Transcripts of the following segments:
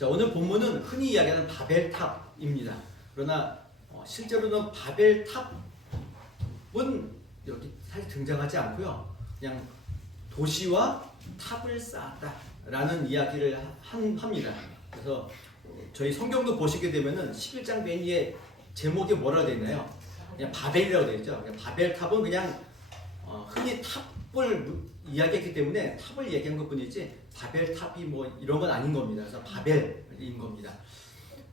자, 오늘 본문은 흔히 이야기하는 바벨탑입니다. 그러나 실제로는 바벨탑은 여기 사실 등장하지 않고요. 그냥 도시와 탑을 쌓았다라는 이야기를 합니다. 그래서 저희 성경도 보시게 되면은 11장 맨 위에 제목이 뭐라고 되어 있나요? 그냥 바벨이라고 되어 있죠. 바벨탑은 그냥 흔히 탑을 이야기했기 때문에 탑을 얘기한 것뿐이지 바벨탑이 뭐 이런 건 아닌 겁니다. 그래서 바벨인 겁니다.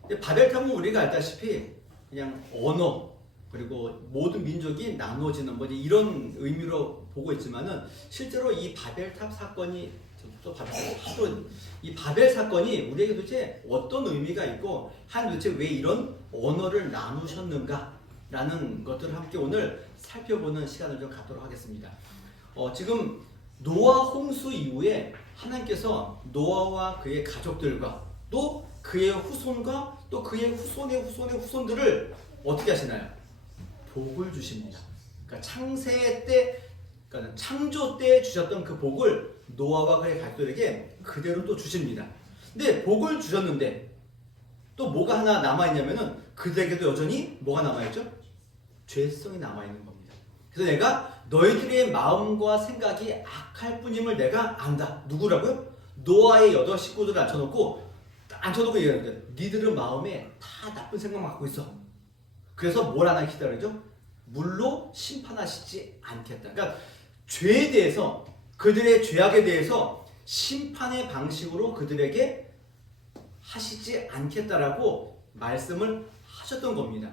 근데 바벨탑은 우리가 알다시피 그냥 언어 그리고 모든 민족이 나누어지는 뭐 이런 의미로 보고 있지만은 실제로 이 바벨탑 사건이 또 이 바벨 사건이 우리에게 도대체 어떤 의미가 있고 도대체 왜 이런 언어를 나누셨는가라는 것들을 함께 오늘 살펴보는 시간을 좀 갖도록 하겠습니다. 지금 노아 홍수 이후에 하나님께서 노아와 그의 가족들과 또 그의 후손과 또 그의 후손의 후손의 후손들을 어떻게 하시나요? 복을 주십니다. 그러니까 창세 때, 그러니까 창조 때 주셨던 그 복을 노아와 그의 가족들에게 그대로 또 주십니다. 근데 복을 주셨는데 또 뭐가 하나 남아있냐면은 그들에게도 여전히 뭐가 남아있죠? 죄성이 남아있는 겁니다. 그래서 내가 너희들의 마음과 생각이 악할 뿐임을 내가 안다. 누구라고요? 노아의 8 식구들을 앉혀놓고 얘기하는데 니들은 마음에 다 나쁜 생각만 갖고 있어. 그래서 뭘 안 하시다 그러죠? 물로 심판하시지 않겠다. 그러니까 죄에 대해서 그들의 죄악에 대해서 심판의 방식으로 그들에게 하시지 않겠다라고 말씀을 하셨던 겁니다.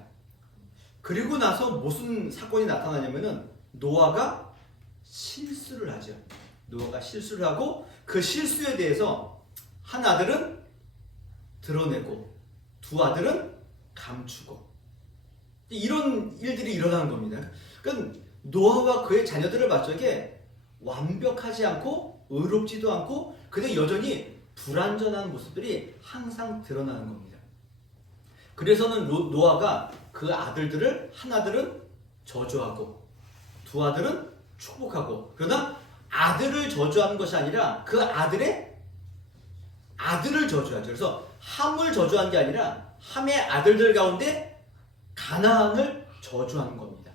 그리고 나서 무슨 사건이 나타나냐면은 노아가 실수를 하죠. 노아가 실수를 하고 그 실수에 대해서 한 아들은 드러내고 두 아들은 감추고 이런 일들이 일어나는 겁니다. 그러니까 노아와 그의 자녀들을 봤적에 완벽하지 않고 의롭지도 않고 근데 여전히 불완전한 모습들이 항상 드러나는 겁니다. 그래서는 노아가 그 아들들을 한 아들은 저주하고 두 아들은 축복하고 그러나 아들을 저주하는 것이 아니라 그 아들의 아들을 저주하죠. 그래서 함을 저주한 게 아니라 함의 아들들 가운데 가나안을 저주하는 겁니다.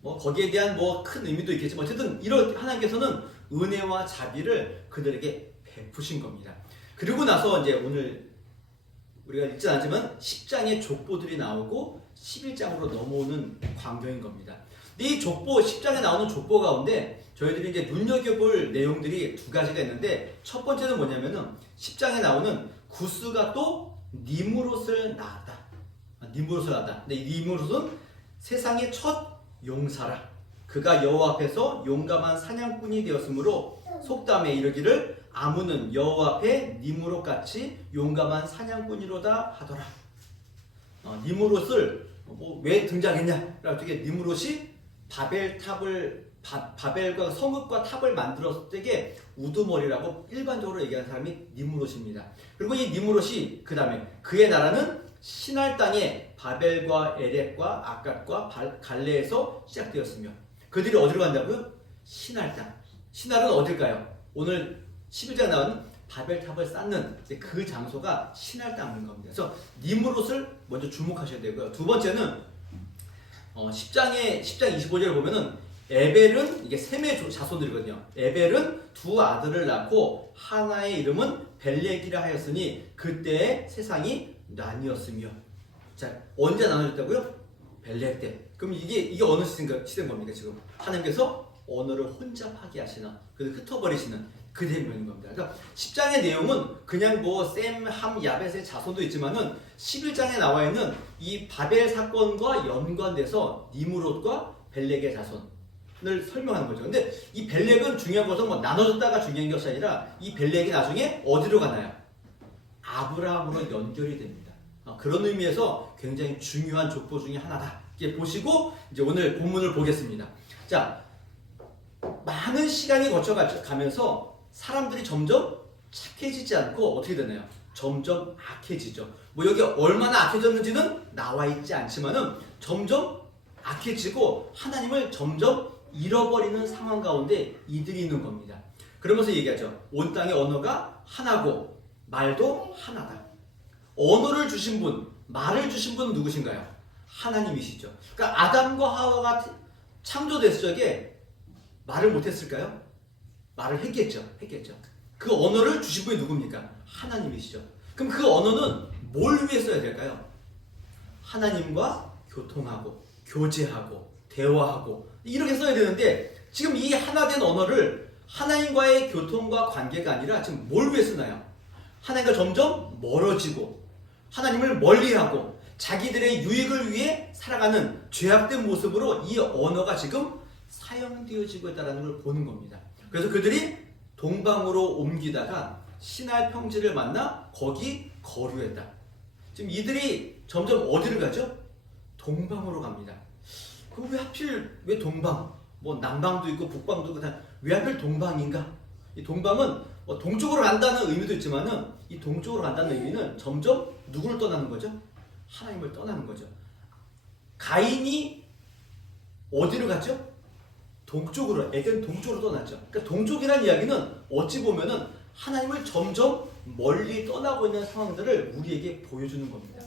뭐 거기에 대한 뭐 큰 의미도 있겠지만 어쨌든 이런 하나님께서는 은혜와 자비를 그들에게 베푸신 겁니다. 그리고 나서 이제 오늘 우리가 읽지 않지만 10장의 족보들이 나오고 11장으로 넘어오는 광경인 겁니다. 이 족보 10장에 나오는 족보 가운데 저희들이 이제 눈여겨볼 내용들이 두 가지가 있는데 첫 번째는 뭐냐면은 10장에 나오는 구스가 또 니므롯을 낳았다. 니므롯을 낳았다. 근데 이 니므롯은 세상의 첫 용사라. 그가 여호와 앞에서 용감한 사냥꾼이 되었으므로 속담에 이르기를 아무는 여호와 앞에 니므롯같이 용감한 사냥꾼이로다 하더라. 니므롯을 왜 등장했냐? 어떻게 니므롯이 바벨과 성읍과 탑을 만들었을 때에 우두머리라고 일반적으로 얘기하는 사람이 니므롯입니다. 그리고 이 니므롯이 그 다음에 그의 나라는 신할 땅에 바벨과 에렉과 아갓과 갈레에서 시작되었으며 그들이 어디로 간다고요? 신할 땅. 신할은 어딜까요? 오늘 11장에 나오는 바벨탑을 쌓는 그 장소가 신할 땅인 겁니다. 그래서 니므롯을 먼저 주목하셔야 되고요. 두 번째는 10장 25절을 보면은 에벨은 이게 셈의 자손들이거든요. 에벨은 두 아들을 낳고 하나의 이름은 벨렉이라 하였으니 그때의 세상이 나뉘었으며. 자, 언제 나눠졌다고요? 벨렉 때. 그럼 이게 어느 시대인 겁니까? 지금 하나님께서 언어를 혼잡하게 하시나 그래서 흩어버리시는 그 대명인 겁니다. 그러니까 10장의 내용은 그냥 뭐 셈, 함, 야벳의 자손도 있지만은 11장에 나와 있는 이 바벨 사건과 연관돼서 니므롯과 벨렉의 자손을 설명하는 거죠. 근데 이 벨렉은 중요한 것은 뭐 나눠졌다가 중요한 것이 아니라 이 벨렉이 나중에 어디로 가나요? 아브라함으로 연결이 됩니다. 그런 의미에서 굉장히 중요한 족보 중에 하나다. 이렇게 보시고 이제 오늘 본문을 보겠습니다. 자, 많은 시간이 거쳐가면서 사람들이 점점 착해지지 않고 어떻게 되나요? 점점 악해지죠. 뭐 여기 얼마나 악해졌는지는 나와 있지 않지만은 점점 악해지고 하나님을 점점 잃어버리는 상황 가운데 이들이 있는 겁니다. 그러면서 얘기하죠. 온 땅의 언어가 하나고 말도 하나다. 언어를 주신 분, 말을 주신 분은 누구신가요? 하나님이시죠. 그러니까 아담과 하와가 창조됐을 적에 말을 못했을까요? 말을 했겠죠. 그 언어를 주신 분이 누굽니까? 하나님이시죠. 그럼 그 언어는 뭘 위해 써야 될까요? 하나님과 교통하고 교제하고 대화하고 이렇게 써야 되는데 지금 이 하나된 언어를 하나님과의 교통과 관계가 아니라 지금 뭘 위해 쓰나요? 하나님과 점점 멀어지고 하나님을 멀리하고 자기들의 유익을 위해 살아가는 죄악된 모습으로 이 언어가 지금 사용되어지고 있다는 걸 보는 겁니다. 그래서 그들이 동방으로 옮기다가 시날 평지를 만나 거기 거류했다. 지금 이들이 점점 어디를 가죠? 동방으로 갑니다. 그럼 왜 하필 왜 동방? 뭐 남방도 있고 북방도 있고 왜 하필 동방인가? 이 동방은 뭐 동쪽으로 간다는 의미도 있지만은 이 동쪽으로 간다는 의미는 점점 누구를 떠나는 거죠? 하나님을 떠나는 거죠. 가인이 어디로 갔죠? 동쪽으로, 에덴 동쪽으로 떠났죠. 그러니까 동쪽이라는 이야기는 어찌 보면은 하나님을 점점 멀리 떠나고 있는 상황들을 우리에게 보여주는 겁니다.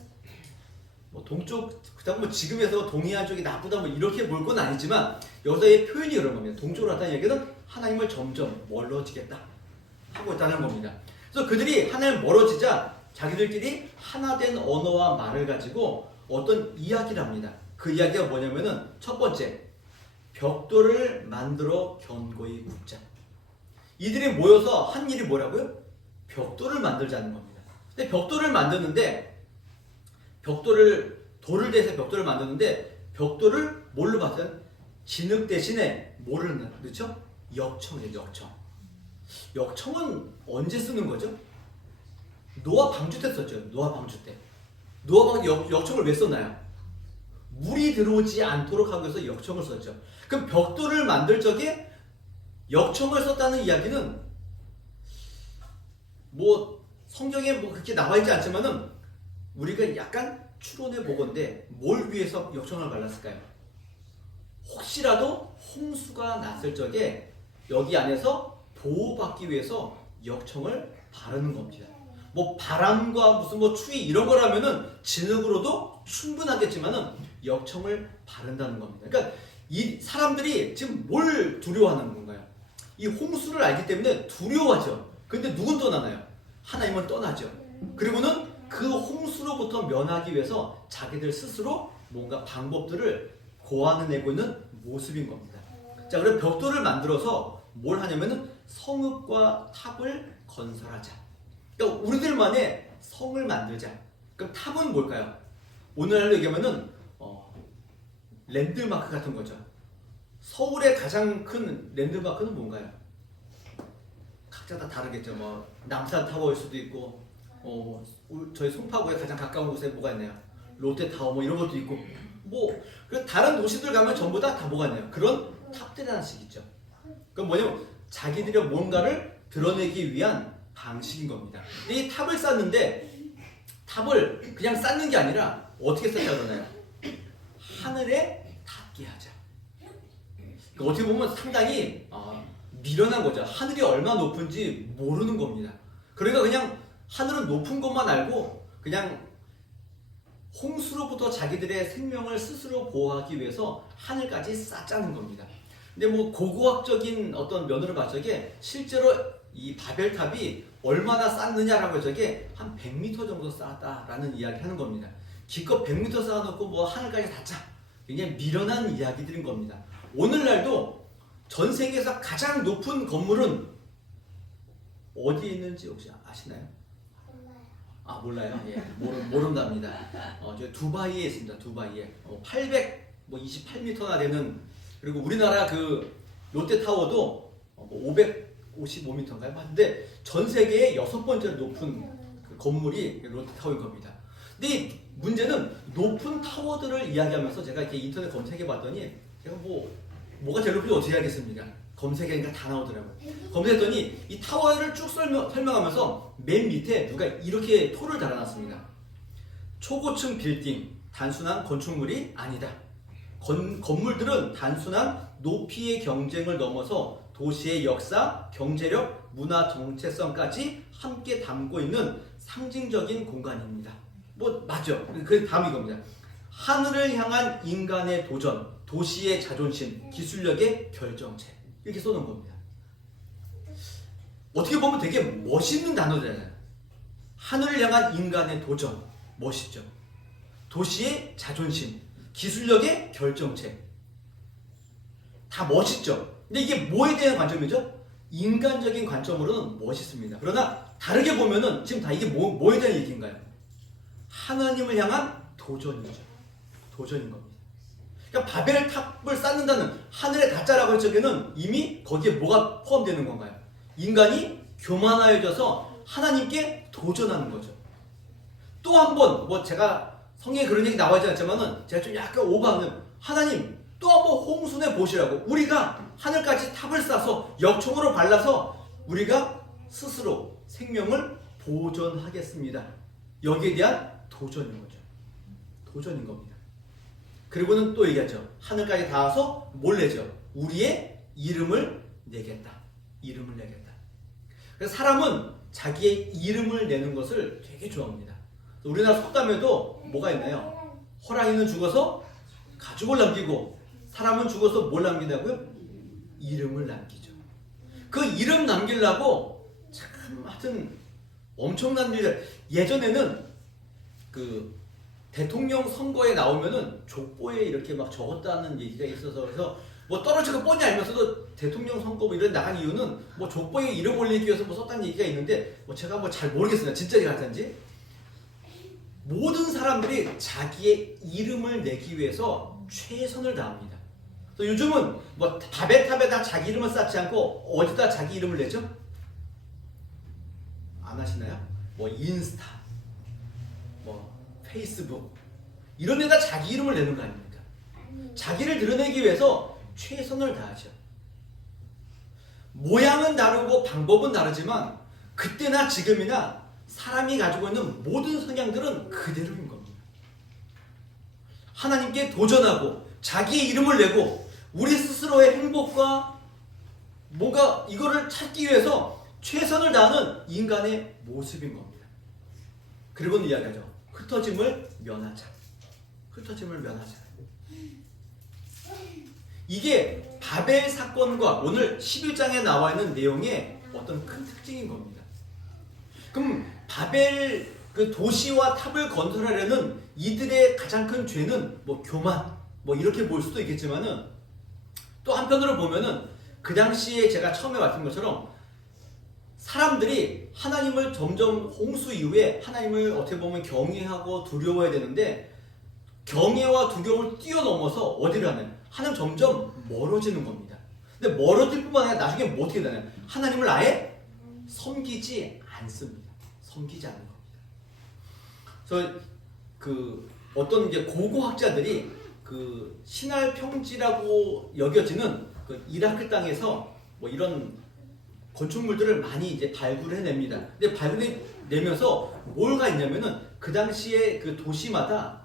뭐 동쪽, 그다음 뭐 지금에서 동해안 쪽이 나쁘다 뭐 이렇게 볼 건 아니지만 여기서의 표현이 그런 겁니다. 동쪽으로 갔다는 얘기는 하나님을 점점 멀어지겠다 하고 있다는 겁니다. 그래서 그들이 하나님을 멀어지자 자기들끼리 하나된 언어와 말을 가지고 어떤 이야기를 합니다. 그 이야기가 뭐냐면은 첫 번째, 벽돌을 만들어 견고히 굽자. 이들이 모여서 한 일이 뭐라고요? 벽돌을 만들자는 겁니다. 근데 벽돌을 만드는데 돌을 대서 벽돌을 만드는데 벽돌을 뭘로 봤어요? 진흙 대신에 뭐를 넣죠? 역청이에요. 역청은 언제 쓰는 거죠? 노아 방주 때 썼죠. 노아 방주 때. 노아 방주 역청을 왜 썼나요? 물이 들어오지 않도록 하기 위해서 역청을 썼죠. 그럼 벽돌을 만들 적에 역청을 썼다는 이야기는 뭐 성경에 뭐 그렇게 나와 있지 않지만은 우리가 약간 추론해 보건데 뭘 위해서 역청을 발랐을까요? 혹시라도 홍수가 났을 적에 여기 안에서 보호받기 위해서 역청을 바르는 겁니다. 뭐 바람과 무슨 뭐 추위 이런 거라면은 진흙으로도 충분하겠지만은 역청을 바른다는 겁니다. 그러니까 이 사람들이 지금 뭘 두려워하는 건가요? 이 홍수를 알기 때문에 두려워하죠. 근데 누군 떠나나요? 하나님은 떠나죠. 그리고는 그 홍수로부터 면하기 위해서 자기들 스스로 뭔가 방법들을 고안해내고 있는 모습인 겁니다. 자, 그럼 벽돌을 만들어서 뭘 하냐면은 성읍과 탑을 건설하자. 그러니까 우리들만의 성을 만들자. 그럼 탑은 뭘까요? 오늘날로 얘기하면은 랜드마크 같은 거죠. 서울의 가장 큰 랜드마크는 뭔가요? 각자 다 다르겠죠. 뭐 남산 타워일 수도 있고, 저희 송파구에 가장 가까운 곳에 뭐가 있나요? 롯데타워 뭐 이런 것도 있고, 뭐 다른 도시들 가면 전부 다 뭐가 있나요? 그런 탑들이 하나씩 있죠. 그럼 뭐냐면 자기들의 뭔가를 드러내기 위한 방식인 겁니다. 이 탑을 쌓는데 탑을 그냥 쌓는 게 아니라 어떻게 쌓냐 그러나요? 하늘에 닿게 하자. 그러니까 어떻게 보면 상당히 미련한 거죠. 하늘이 얼마나 높은지 모르는 겁니다. 그러니까 그냥 하늘은 높은 것만 알고 그냥 홍수로부터 자기들의 생명을 스스로 보호하기 위해서 하늘까지 쌓자는 겁니다. 근데 뭐 고고학적인 어떤 면으로 봤을 적에 실제로 이 바벨탑이 얼마나 쌓느냐라고 저게 한 100m 정도 쌓았다라는 이야기를 하는 겁니다. 기껏 100m 쌓아놓고 뭐 하늘까지 닿자. 굉장히 미련한 이야기들인 겁니다. 오늘날도 전 세계에서 가장 높은 건물은 어디에 있는지 혹시 아시나요? 몰라요? 예, 모른답니다. 저 두바이에 있습니다. 두바이에 828m나 되는, 그리고 우리나라 그 롯데타워도 555m인가요? 근데 전 세계의 6번째로 높은 그 건물이 롯데타워인 겁니다. 근데 이 문제는 높은 타워들을 이야기하면서 제가 이렇게 인터넷 검색해 봤더니 제가 뭐가 제일 높은지 어떻게 알겠습니까? 검색하니까 다 나오더라고요. 검색했더니 이 타워를 쭉 설명하면서 맨 밑에 누가 이렇게 토를 달아놨습니다. 초고층 빌딩, 단순한 건축물이 아니다. 건물들은 단순한 높이의 경쟁을 넘어서 도시의 역사, 경제력, 문화 정체성까지 함께 담고 있는 상징적인 공간입니다. 뭐 맞죠? 그 다음 이겁니다. 하늘을 향한 인간의 도전, 도시의 자존심, 기술력의 결정체 이렇게 써놓은 겁니다. 어떻게 보면 되게 멋있는 단어잖아요. 하늘을 향한 인간의 도전, 멋있죠. 도시의 자존심, 기술력의 결정체 다 멋있죠. 근데 이게 뭐에 대한 관점이죠? 인간적인 관점으로는 멋있습니다. 그러나 다르게 보면은 지금 다 이게 뭐에 대한 얘기인가요? 하나님을 향한 도전이죠. 도전인 겁니다. 그러니까 바벨 탑을 쌓는다는 하늘의 다자라고 할 적에는 이미 거기에 뭐가 포함되는 건가요? 인간이 교만하여져서 하나님께 도전하는 거죠. 또 한 번, 뭐 제가 성경에 그런 얘기 나와 있지 않지만은 제가 좀 약간 오버하는 하나님 또 한 번 홍순해 보시라고 우리가 하늘까지 탑을 쌓아서 역청으로 발라서 우리가 스스로 생명을 보존하겠습니다. 여기에 대한 도전인 거죠. 도전인 겁니다. 그리고는 또 얘기하죠. 하늘까지 닿아서 뭘 내죠? 우리의 이름을 내겠다. 이름을 내겠다. 그래서 사람은 자기의 이름을 내는 것을 되게 좋아합니다. 우리나라 속담에도 뭐가 있나요? 호랑이는 죽어서 가죽을 남기고 사람은 죽어서 뭘 남긴다고요? 이름을 남기죠. 그 이름 남기려고 참 하여튼 엄청난 일. 예전에는 그 대통령 선거에 나오면은 족보에 이렇게 막 적었다는 얘기가 있어서 그래서 뭐 떨어지고 뻔히 알면서도 대통령 선거 뭐 이런 나간 이유는 뭐 족보에 이름 올리기 위해서 뭐 썼다는 얘기가 있는데 뭐 제가 뭐 잘 모르겠습니다. 진짜지 가짜인지. 모든 사람들이 자기의 이름을 내기 위해서 최선을 다합니다. 그래서 요즘은 뭐 바벨탑에다 자기 이름을 쌓지 않고 어디다 자기 이름을 내죠? 안 하시나요? 뭐 인스타, 뭐 페이스북 이런 데다 자기 이름을 내는 거 아닙니까? 자기를 드러내기 위해서 최선을 다하죠. 모양은 다르고 방법은 다르지만 그때나 지금이나 사람이 가지고 있는 모든 성향들은 그대로인 겁니다. 하나님께 도전하고 자기의 이름을 내고 우리 스스로의 행복과 뭔가 이거를 찾기 위해서 최선을 다하는 인간의 모습인 겁니다. 그리고는 이야기하죠. 흩어짐을 면하자. 흩어짐을 면하자. 이게 바벨 사건과 오늘 11장에 나와 있는 내용의 어떤 큰 특징인 겁니다. 그럼 바벨 그 도시와 탑을 건설하려는 이들의 가장 큰 죄는 뭐 교만 뭐 이렇게 볼 수도 있겠지만은 또 한편으로 보면은 그 당시에 제가 처음에 말씀드린 것처럼 사람들이 하나님을 점점 홍수 이후에 하나님을 어떻게 보면 경외하고 두려워해야 되는데 경외와 두려움을 뛰어넘어서 어디를 하는 하나님 점점 멀어지는 겁니다. 근데 멀어질 뿐만 아니라 나중에 뭐 어떻게 되나요? 하나님을 아예 섬기지 않습니다. 섬기지 않는 겁니다. 그래서 그 어떤 이제 고고학자들이 그 신할 평지라고 여겨지는 그 이라크 땅에서 뭐 이런 건축물들을 많이 이제 발굴해냅니다. 근데 발굴해내면서 뭐가 있냐면은 그 당시에 그 도시마다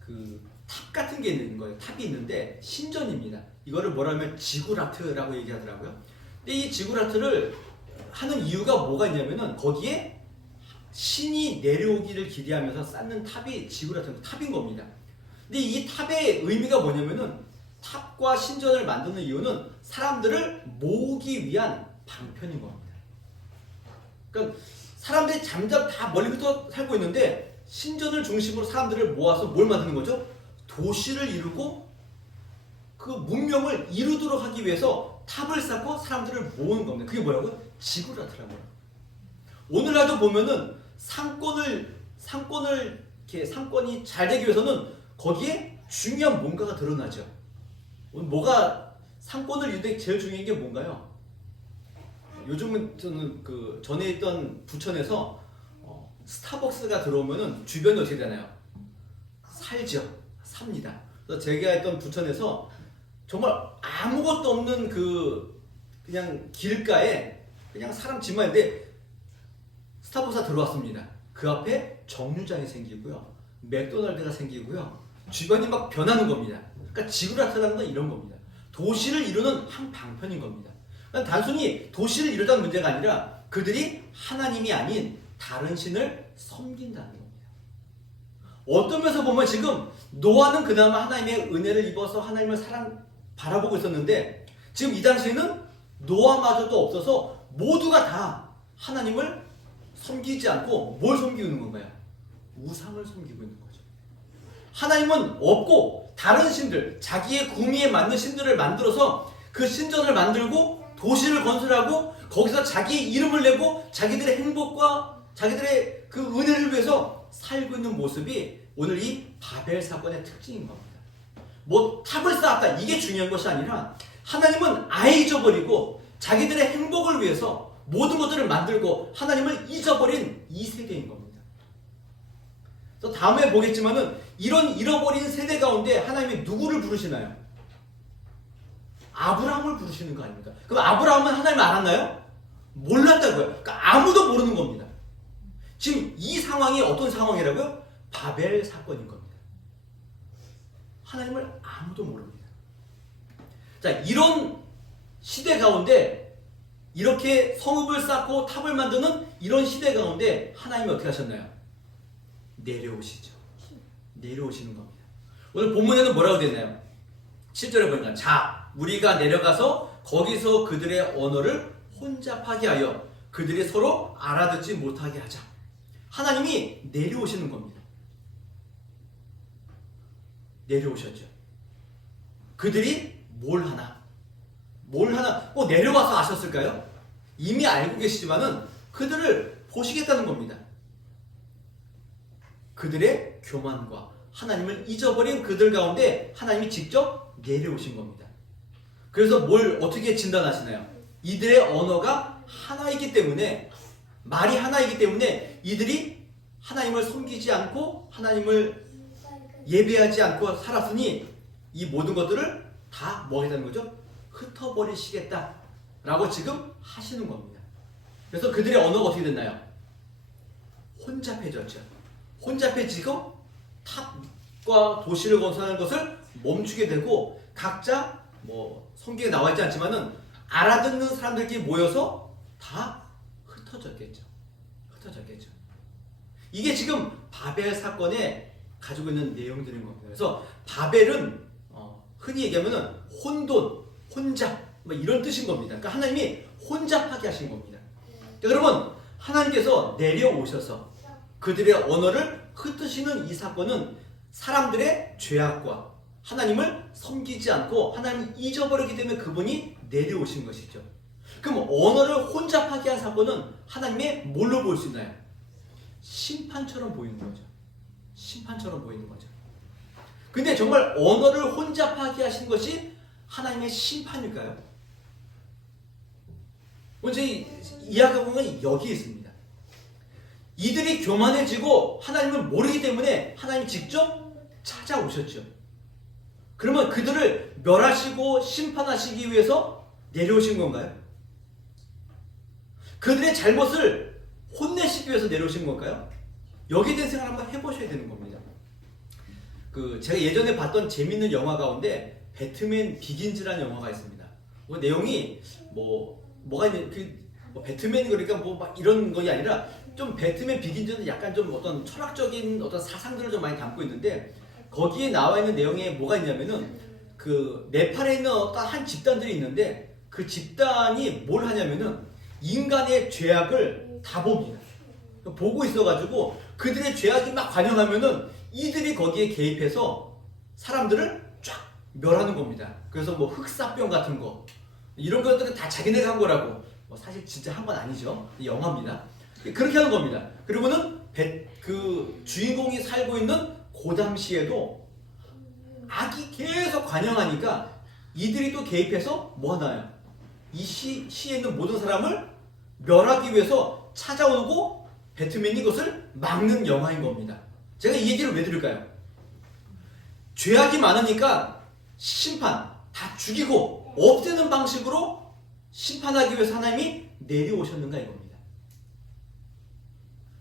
그 탑 같은 게 있는 거예요. 탑이 있는데 신전입니다. 이거를 뭐라면 지구라트라고 얘기하더라고요. 근데 이 지구라트를 하는 이유가 뭐가 있냐면은 거기에 신이 내려오기를 기대하면서 쌓는 탑이 지구라트 탑인 겁니다. 근데 이 탑의 의미가 뭐냐면은 탑과 신전을 만드는 이유는 사람들을 모으기 위한 방편인 겁니다. 그러니까 사람들이 잠잠 다 멀리부터 살고 있는데 신전을 중심으로 사람들을 모아서 뭘 만드는 거죠? 도시를 이루고 그 문명을 이루도록 하기 위해서 탑을 쌓고 사람들을 모으는 겁니다. 그게 뭐라고요? 지구라트라고요. 오늘날도 보면은 상권이 잘 되기 위해서는 거기에 중요한 뭔가가 드러나죠. 뭐가 상권을 이룰 때 제일 중요한 게 뭔가요? 요즘은 저는 그 전에 있던 부천에서 스타벅스가 들어오면은 주변이 어떻게 되나요? 살죠. 삽니다. 그래서 제가 있던 부천에서 정말 아무것도 없는 그 그냥 길가에 그냥 사람 집만 있는데 스타벅스가 들어왔습니다. 그 앞에 정류장이 생기고요. 맥도날드가 생기고요. 주변이 막 변하는 겁니다. 그러니까 지구라트라는 건 이런 겁니다. 도시를 이루는 한 방편인 겁니다. 단순히 도시를 이루다는 문제가 아니라 그들이 하나님이 아닌 다른 신을 섬긴다는 겁니다. 어떤 면에서 보면 지금 노아는 그나마 하나님의 은혜를 입어서 하나님을 바라보고 있었는데 지금 이 당시에는 노아마저도 없어서 모두가 다 하나님을 섬기지 않고 뭘 섬기는 건가요? 우상을 섬기고 있는 거죠. 하나님은 없고 다른 신들, 자기의 구미에 맞는 신들을 만들어서 그 신전을 만들고 도시를 건설하고 거기서 자기의 이름을 내고 자기들의 행복과 자기들의 그 은혜를 위해서 살고 있는 모습이 오늘 이 바벨 사건의 특징인 겁니다. 뭐 탑을 쌓았다 이게 중요한 것이 아니라 하나님은 아예 잊어버리고 자기들의 행복을 위해서 모든 것들을 만들고 하나님을 잊어버린 이 세대인 겁니다. 그래서 다음에 보겠지만은 이런 잃어버린 세대 가운데 하나님이 누구를 부르시나요? 아브라함을 부르시는 거 아닙니까? 그럼 아브라함은 하나님을 알았나요? 몰랐다고요. 그러니까 아무도 모르는 겁니다. 지금 이 상황이 어떤 상황이라고요? 바벨 사건인 겁니다. 하나님을 아무도 모릅니다. 자, 이런 시대 가운데 이렇게 성읍을 쌓고 탑을 만드는 이런 시대 가운데 하나님이 어떻게 하셨나요? 내려오시죠. 내려오시는 겁니다. 오늘 본문에는 뭐라고 되어 있나요? 7절에 보니까 자, 우리가 내려가서 거기서 그들의 언어를 혼잡하게 하여 그들이 서로 알아듣지 못하게 하자. 하나님이 내려오시는 겁니다. 내려오셨죠. 그들이 뭘 하나? 내려와서 아셨을까요? 이미 알고 계시지만은 그들을 보시겠다는 겁니다. 그들의 교만과 하나님을 잊어버린 그들 가운데 하나님이 직접 내려오신 겁니다. 그래서 뭘 어떻게 진단하시나요? 이들의 언어가 하나이기 때문에, 말이 하나이기 때문에 이들이 하나님을 섬기지 않고 하나님을 예배하지 않고 살았으니 이 모든 것들을 다 뭐 하겠다는 거죠? 흩어버리시겠다라고 지금 하시는 겁니다. 그래서 그들의 언어가 어떻게 됐나요? 혼잡해졌죠. 혼잡해지고 탑과 도시를 건설하는 것을 멈추게 되고 각자 뭐 성경에 나와 있지 않지만은 알아듣는 사람들끼리 모여서 다 흩어졌겠죠. 이게 지금 바벨 사건에 가지고 있는 내용들인 겁니다. 그래서 바벨은 흔히 얘기하면은 혼돈, 혼잡 뭐 이런 뜻인 겁니다. 그러니까 하나님이 혼잡하게 하신 겁니다. 여러분, 하나님께서 내려오셔서 그들의 언어를 흩으시는 이 사건은 사람들의 죄악과 하나님을 섬기지 않고 하나님을 잊어버리기 때문에 그분이 내려오신 것이죠. 그럼 언어를 혼잡하게 한 사건은 하나님의 뭘로 볼 수 있나요? 심판처럼 보이는 거죠. 근데 정말 언어를 혼잡하게 하신 것이 하나님의 심판일까요? 먼저 이야기하는 건 여기에 있습니다. 이들이 교만해지고 하나님을 모르기 때문에 하나님이 직접 찾아오셨죠. 그러면 그들을 멸하시고 심판하시기 위해서 내려오신 건가요? 그들의 잘못을 혼내시기 위해서 내려오신 걸까요? 여기에 대한 생각을 한번 해보셔야 되는 겁니다. 제가 예전에 봤던 재밌는 영화 가운데 배트맨 비긴즈라는 영화가 있습니다. 내용이 뭐가 있는 배트맨 그러니까 막 이런 것이 아니라 좀 배트맨 비긴즈는 약간 좀 어떤 철학적인 어떤 사상들을 좀 많이 담고 있는데 거기에 나와 있는 내용에 뭐가 있냐면은 네팔에 있는 어떤 한 집단들이 있는데 그 집단이 뭘 하냐면은 인간의 죄악을 다 봅니다. 보고 있어가지고 그들의 죄악이 막 관영하면은 이들이 거기에 개입해서 사람들을 쫙 멸하는 겁니다. 그래서 뭐 흑사병 같은 거 이런 것들은 다 자기네가 한 거라고. 사실 진짜 한 건 아니죠. 영화입니다. 그렇게 하는 겁니다. 그리고는 그 주인공이 살고 있는 그 당시에도 악이 계속 관영하니까 이들이 또 개입해서 뭐 하나요? 이 시에 있는 모든 사람을 멸하기 위해서 찾아오고 배트맨이 이것을 막는 영화인 겁니다. 제가 이 얘기를 왜 드릴까요? 죄악이 많으니까 심판, 다 죽이고 없애는 방식으로 심판하기 위해서 하나님이 내려오셨는가 이겁니다.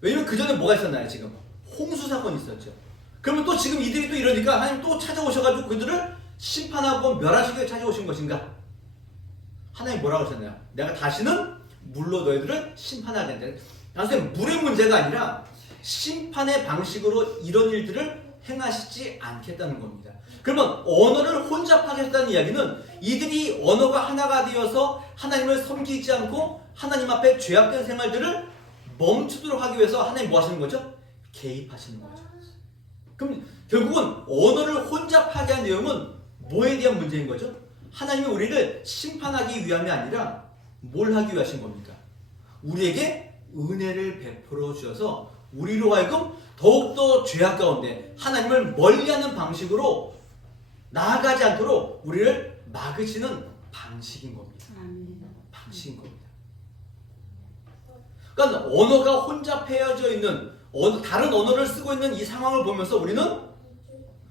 왜냐면 그 전에 뭐가 있었나요? 지금 홍수 사건이 있었죠. 그러면 또 지금 이들이 또 이러니까 하나님 또 찾아오셔가지고 그들을 심판하고 멸하시기 위해 찾아오신 것인가? 하나님 뭐라고 하셨나요? 내가 다시는 물로 너희들을 심판하게 된다. 단순히 물의 문제가 아니라 심판의 방식으로 이런 일들을 행하시지 않겠다는 겁니다. 그러면 언어를 혼잡하겠다는 이야기는 이들이 언어가 하나가 되어서 하나님을 섬기지 않고 하나님 앞에 죄악된 생활들을 멈추도록 하기 위해서 하나님 뭐 하시는 거죠? 개입하시는 거죠. 그럼 결국은 언어를 혼잡하게 한 내용은 뭐에 대한 문제인 거죠? 하나님이 우리를 심판하기 위함이 아니라 뭘 하기 위하신 겁니까? 우리에게 은혜를 베풀어 주셔서 우리로 하여금 더욱더 죄악 가운데 하나님을 멀리하는 방식으로 나아가지 않도록 우리를 막으시는 방식인 겁니다. 방식인 겁니다. 그러니까 언어가 혼잡해져 있는 다른 언어를 쓰고 있는 이 상황을 보면서 우리는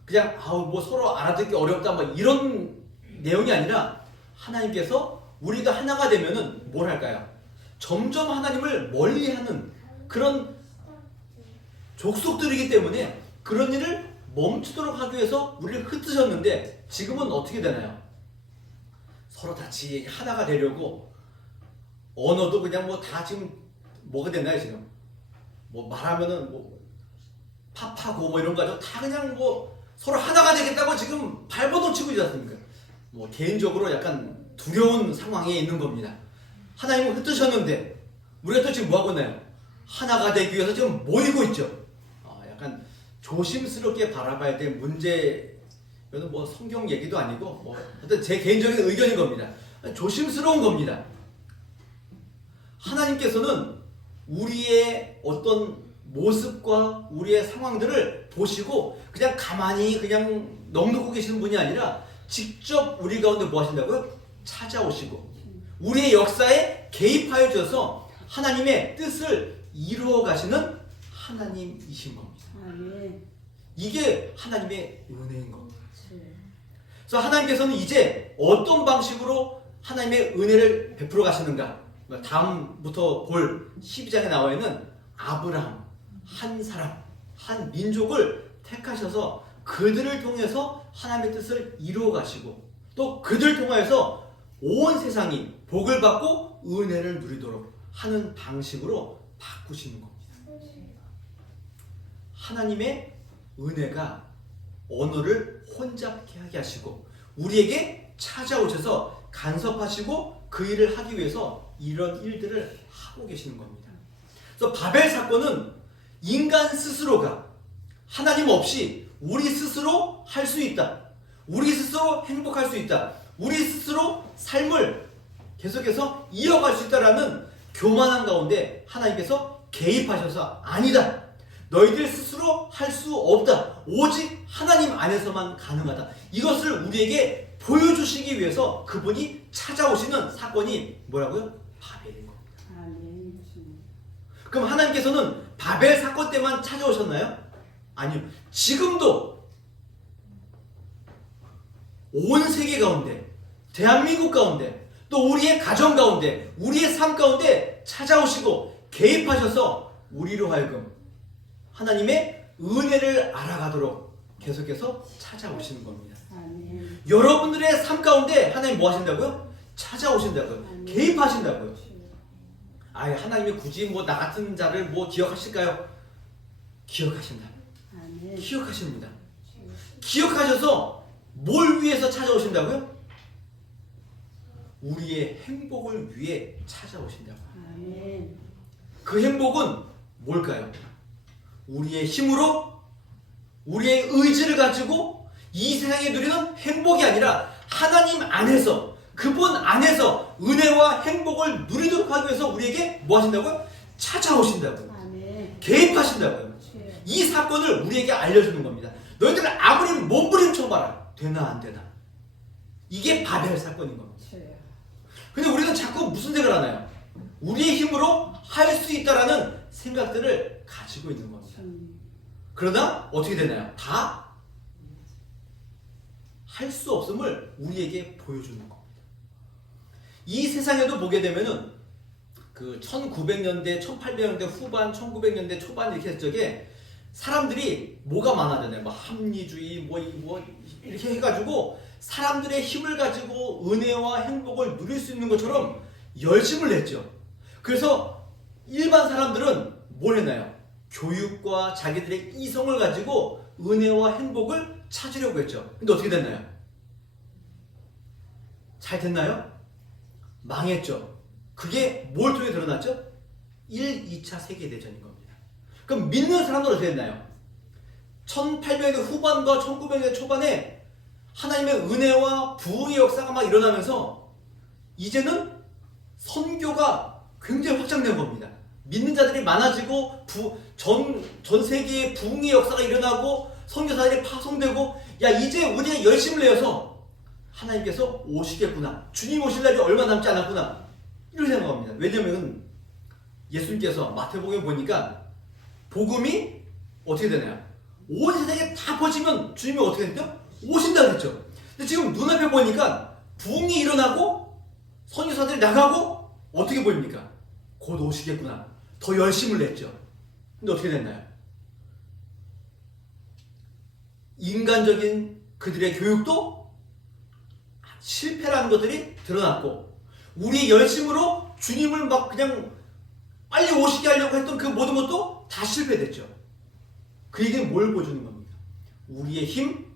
그냥 뭐 서로 알아듣기 어렵다 뭐 이런 내용이 아니라 하나님께서 우리가 하나가 되면은 뭘 할까요? 점점 하나님을 멀리하는 그런 족속들이기 때문에 그런 일을 멈추도록 하기 위해서 우리를 흩으셨는데 지금은 어떻게 되나요? 서로 같이 하나가 되려고 언어도 그냥 뭐 다 지금 뭐가 됐나요 지금? 뭐 말하면은 뭐 팝하고 뭐 이런 거 가지고 다 그냥 뭐 서로 하나가 되겠다고 지금 발버둥 치고 있지 않습니까? 뭐 개인적으로 약간 두려운 상황에 있는 겁니다. 하나님은 흩으셨는데 우리가 또 지금 뭐 하고 있나요? 하나가 되기 위해서 지금 모이고 있죠. 약간 조심스럽게 바라봐야 될 문제. 이거는 뭐 성경 얘기도 아니고 뭐 하여튼 제 개인적인 의견인 겁니다. 조심스러운 겁니다. 하나님께서는 우리의 어떤 모습과 우리의 상황들을 보시고 그냥 가만히 그냥 넋놓고 계시는 분이 아니라 직접 우리 가운데 뭐 하신다고요? 찾아오시고 우리의 역사에 개입하여 주셔서 하나님의 뜻을 이루어 가시는 하나님이신 겁니다. 이게 하나님의 은혜인 겁니다. 그래서 하나님께서는 이제 어떤 방식으로 하나님의 은혜를 베풀어 가시는가? 다음부터 볼 12장에 나와 있는 아브라함, 한 사람, 한 민족을 택하셔서 그들을 통해서 하나님의 뜻을 이루어 가시고 또 그들을 통하여서 온 세상이 복을 받고 은혜를 누리도록 하는 방식으로 바꾸시는 겁니다. 하나님의 은혜가 언어를 혼잡케 하게 하시고 우리에게 찾아오셔서 간섭하시고 그 일을 하기 위해서 이런 일들을 하고 계시는 겁니다. 그래서 바벨 사건은 인간 스스로가 하나님 없이 우리 스스로 할 수 있다. 우리 스스로 행복할 수 있다. 우리 스스로 삶을 계속해서 이어갈 수 있다라는 교만한 가운데 하나님께서 개입하셔서 아니다. 너희들 스스로 할 수 없다. 오직 하나님 안에서만 가능하다. 이것을 우리에게 보여주시기 위해서 그분이 찾아오시는 사건이 뭐라고요? 바벨인 겁니다. 그럼 하나님께서는 바벨 사건 때만 찾아오셨나요? 아니요. 지금도 온 세계 가운데, 대한민국 가운데, 또 우리의 가정 가운데, 우리의 삶 가운데 찾아오시고 개입하셔서 우리로 하여금 하나님의 은혜를 알아가도록 계속해서 찾아오시는 겁니다. 아멘. 여러분들의 삶 가운데 하나님 뭐 하신다고요? 찾아오신다고요. 아멘. 개입하신다고요. 하나님이 굳이 뭐 나 같은 자를 뭐 기억하실까요? 기억하신다. 아멘. 기억하십니다. 기억하셔서 뭘 위해서 찾아오신다고요? 우리의 행복을 위해 찾아오신다고요. 아멘. 그 행복은 뭘까요? 우리의 힘으로 우리의 의지를 가지고 이 세상에 누리는 행복이 아니라 하나님 안에서 그분 안에서 은혜와 행복을 누리도록 하기 위해서 우리에게 뭐 하신다고요? 찾아오신다고요. 아멘. 개입하신다고요. 이 사건을 우리에게 알려주는 겁니다. 너희들 아무리 몸부림쳐봐라. 되나 안 되나. 이게 바벨 사건인 겁니다. 근데 우리는 자꾸 무슨 생각을 하나요? 우리의 힘으로 할 수 있다라는 생각들을 가지고 있는 겁니다. 그러나 어떻게 되나요? 다 할 수 없음을 우리에게 보여주는 겁니다. 이 세상에도 보게 되면은 그 1900년대, 1800년대 후반, 1900년대 초반 이렇게 했을 적에 사람들이 뭐가 많아졌나요? 뭐 합리주의, 뭐 이렇게 해가지고 사람들의 힘을 가지고 은혜와 행복을 누릴 수 있는 것처럼 열심을 냈죠. 그래서 일반 사람들은 뭘 했나요? 교육과 자기들의 이성을 가지고 은혜와 행복을 찾으려고 했죠. 근데 어떻게 됐나요? 잘 됐나요? 망했죠. 그게 뭘 통해 드러났죠? 1, 2차 세계대전인 겁니다. 그럼 믿는 사람들은 어떻게 됐나요? 1800년대 후반과 1900년대 초반에 하나님의 은혜와 부흥의 역사가 막 일어나면서 이제는 선교가 굉장히 확장된 겁니다. 믿는 자들이 많아지고 전 세계에 부흥의 역사가 일어나고 선교사들이 파송되고 야 이제 우리가 열심을 내어서 하나님께서 오시겠구나. 주님 오실 날이 얼마 남지 않았구나. 이렇게 생각합니다. 왜냐하면 예수님께서 마태복음에 보니까 복음이 어떻게 되나요? 온 세상에 다 퍼지면 주님이 어떻게 됐죠? 오신다 그랬죠. 근데 지금 눈앞에 보니까 부흥이 일어나고 선교사들이 나가고 어떻게 보입니까? 곧 오시겠구나. 더 열심을 냈죠. 근데 어떻게 됐나요? 인간적인 그들의 교육도 실패라는 것들이 드러났고 우리의 열심으로 주님을 막 그냥 빨리 오시게 하려고 했던 그 모든 것도 다 실패됐죠. 그에게 뭘 보여주는 겁니까? 우리의 힘,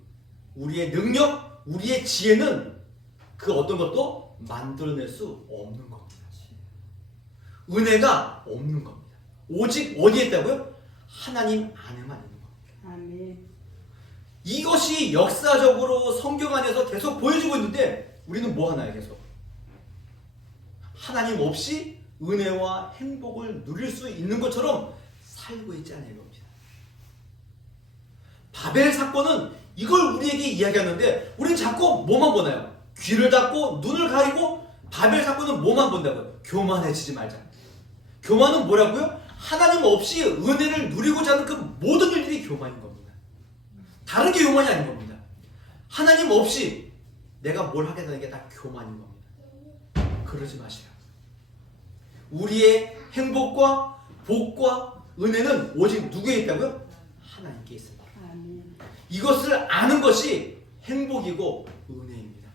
우리의 능력, 우리의 지혜는 그 어떤 것도 만들어낼 수 없는 겁니다. 은혜가 없는 겁니다. 오직 어디에 있다고요? 하나님 안에만 있는 겁니다. 아멘. 이것이 역사적으로 성경 안에서 계속 보여주고 있는데 우리는 뭐 하나요? 계속 하나님 없이 은혜와 행복을 누릴 수 있는 것처럼 살고 있지 않은 겁니다. 바벨 사건은 이걸 우리에게 이야기하는데 우리는 자꾸 뭐만 보나요? 귀를 닫고 눈을 가리고 바벨 사건은 뭐만 본다고요? 교만해지지 말자. 교만은 뭐라고요? 하나님 없이 은혜를 누리고자 하는 그 모든 일들이 교만인 겁니다. 다른 게 교만이 아닌 겁니다. 하나님 없이 내가 뭘 하겠다는 게 다 교만인 겁니다. 그러지 마시라. 우리의 행복과 복과 은혜는 오직 누구에 있다고요? 하나님께 있습니다. 아멘. 이것을 아는 것이 행복이고 은혜입니다.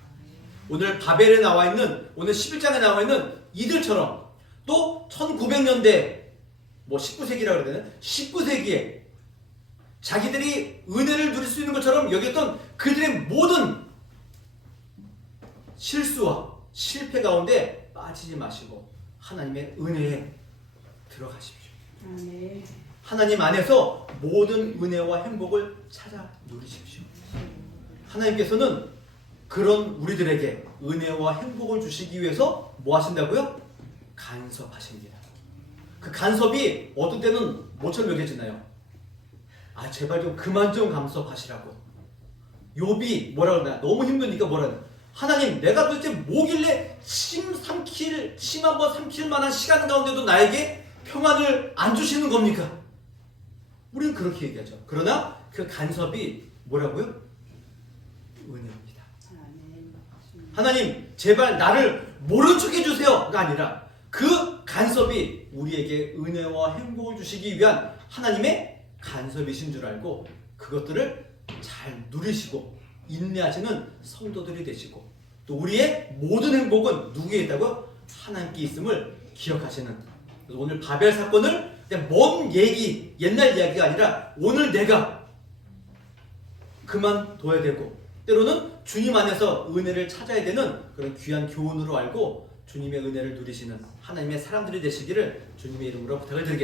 오늘 바벨에 나와 있는 오늘 11장에 나와 있는 이들처럼 또 1900년대 19세기라고 그래야 되나? 19세기에 자기들이 은혜를 누릴 수 있는 것처럼 여겼던 그들의 모든 실수와 실패 가운데 빠지지 마시고 하나님의 은혜에 들어가십시오. 아멘. 하나님 안에서 모든 은혜와 행복을 찾아 누리십시오. 하나님께서는 그런 우리들에게 은혜와 행복을 주시기 위해서 뭐 하신다고요? 간섭하십니다. 그 간섭이 어떤 때는 뭐처럼 여겨지나요? 아 제발 좀 그만 좀 간섭하시라고. 욥이 뭐라 그러나 너무 힘드니까 뭐라 그러나 하나님 내가 도대체 뭐길래 침 한번 삼킬 만한 시간 가운데도 나에게 평안을 안 주시는 겁니까? 우리는 그렇게 얘기하죠. 그러나 그 간섭이 뭐라고요? 은혜입니다. 아멘. 하나님 제발 나를 모른 척 해주세요가 아니라 그 간섭이 우리에게 은혜와 행복을 주시기 위한 하나님의 간섭이신 줄 알고 그것들을 잘 누리시고 인내하시는 성도들이 되시고 또 우리의 모든 행복은 누구에 있다고요? 하나님께 있음을 기억하시는. 그래서 오늘 바벨 사건을 그냥 먼 얘기, 옛날 이야기가 아니라 오늘 내가 그만둬야 되고 때로는 주님 안에서 은혜를 찾아야 되는 그런 귀한 교훈으로 알고 주님의 은혜를 누리시는 하나님의 사람들이 되시기를 주님의 이름으로 부탁을 드리겠습니다.